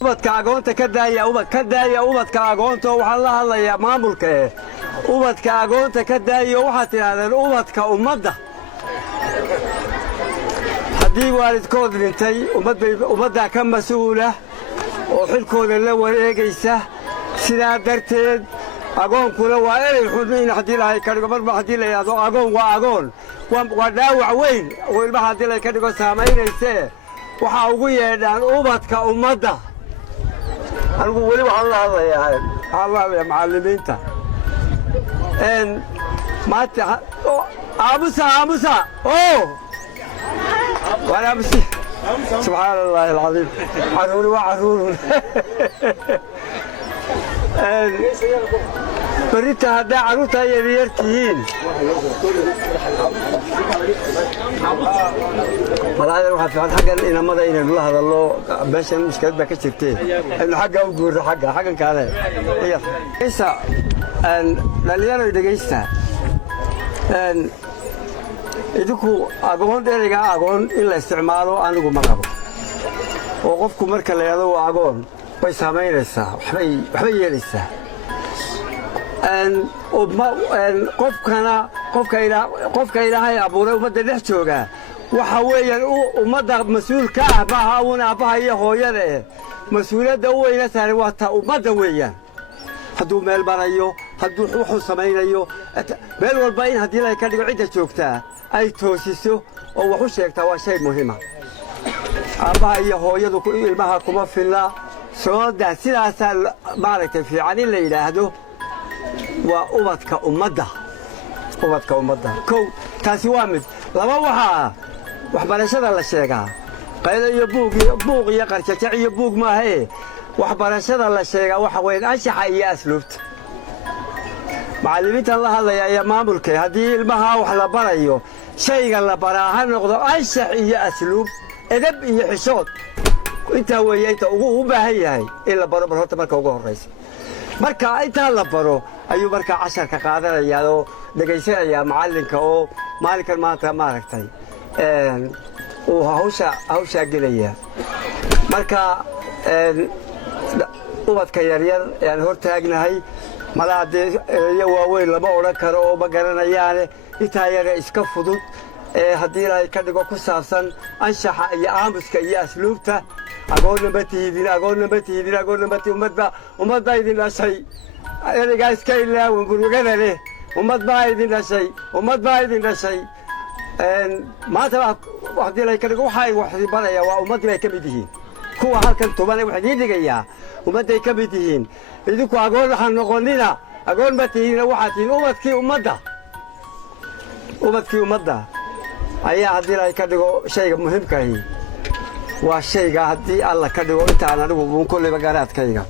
ubadka agoonta ka daaya ubadka agoonta waxaan la hadlayaa maamulka ubadka agoonta ka daaya waxaad tidhaahdeen ubadka ummadda haddii waalidkood dhintay ummaddaa ka mas-uula oo xilkooda la wareegaysa sidaa darteed agoonkuna waa erey xun in haddii lahay ka dhigo marba haddii la yidhahdo agoon waa dhaawac weyn oo ilmaha haddii lay ka dhigo saamaynayse waxaa ugu yeedhaan ubadka ummadda anigu weli waxaan la hadlayaa macallimiinta maanta aamusa وأنا أمشي سبحان الله العظيم عرون وعرون بريتها هدا عروتها يريرتين والله أنا روح في حاجة إن ما ذا إن الله هذا الله باش المشكلة بكشفتين إنه حاجة وجود حاجة كذا هي إيسا أن لليانو يدقيسها أن idinku agoon dheeriga agoon in la isticmaalo anigu ma qabo oo qofku marka la yiraahdo waa agoon way saameynaysaa waxbay yeelaysaa qofka ilaahay abuuray ummadda dhex jooga waxa weeyaan ummadda mas-uulka ah maaha uun aabbaha iyo hooyada mas-uuliyadda u weyna saaran waa ta ummadda weeyaan hadduu meel marayo hadduu wuxuu samaynayo meel walba in haddii la ka dhigo cidda joogtaa ay toosiso oo wax u sheegtaa waa shay muhiima aabbaha iyo hooyadu ilmaha kuma filla soodaa sidaasaa maaragtay fiican in la yidhaahdo waa ubadka ummadda kow taasi waa mid laba waxaa waxbarashada la sheegaa qaylo iyo buuq iyo qarjajac iyo buug maahae waxbarashada la sheegaa waxa weyn anshaxa iyo asluubta macallimiinta la hadlaya ayaa maamulka haddii ilmaha wax la barayo shayga la baraa ha noqdo anshax iyo asluub edab iyo xishood intaa weeye inta ugu baahan yahay in la baro horta marka ugu horraysa marka intaa la baro ayuu markaa casharka qaadanayaa oo dhegaysanayaa macallinka oo maalinkan maanta maaragtay uu hawshaa gelaya marka ubadka yaryar ayaan hor taagnahay malaha dee ereyo waaweyn lama odhan karo oo ma garanayaane intaa yare iska fudud haddii ilaahay ka dhigo ku saabsan anshaxa iyo aamuska iyo asluubta agoonna ma tihidin ummadbaa idin dhashay ereygaa iska ilaawan burugada leh ummad baa idin dhashay maanta haddii ilaahay ka dhigo waxay wax baraya waa ummaddii bay ka mid yihiin kuwa halkan tuban wax idiin dhigayaa ummadday ka mid yihiin idinku agoon waxaan noqonnina agoon ma tihiina waxaad tihiin ubadkii ummadda ayaa haddii ilaahay ka dhigo shayga muhiimkahi waa shayga haddii alla ka dhigo intaan anigu uun kollayba garaadkayga